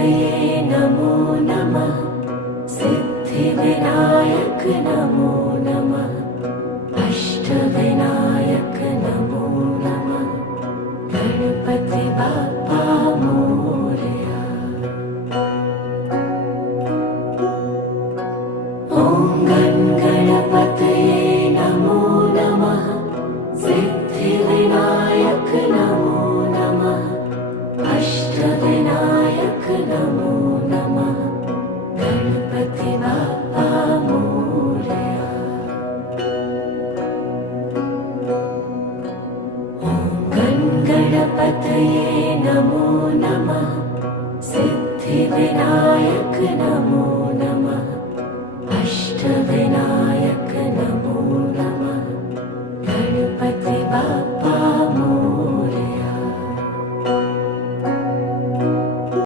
गणपतये नमो नमः। सिद्धिविनायक नमो नमः। अष्टविनायक नमो नमः। गणपति बाप्पा मोरया। ॐ गणपतये नमो नमः। सिद्धिविनायक नमो नमः। अष्टविनायक नमो नमः। गणपति बाप्पा मोरया। ॐ गणपतये नमो नमः। सिद्धिविनायक नमो नमः। अष्टविनायक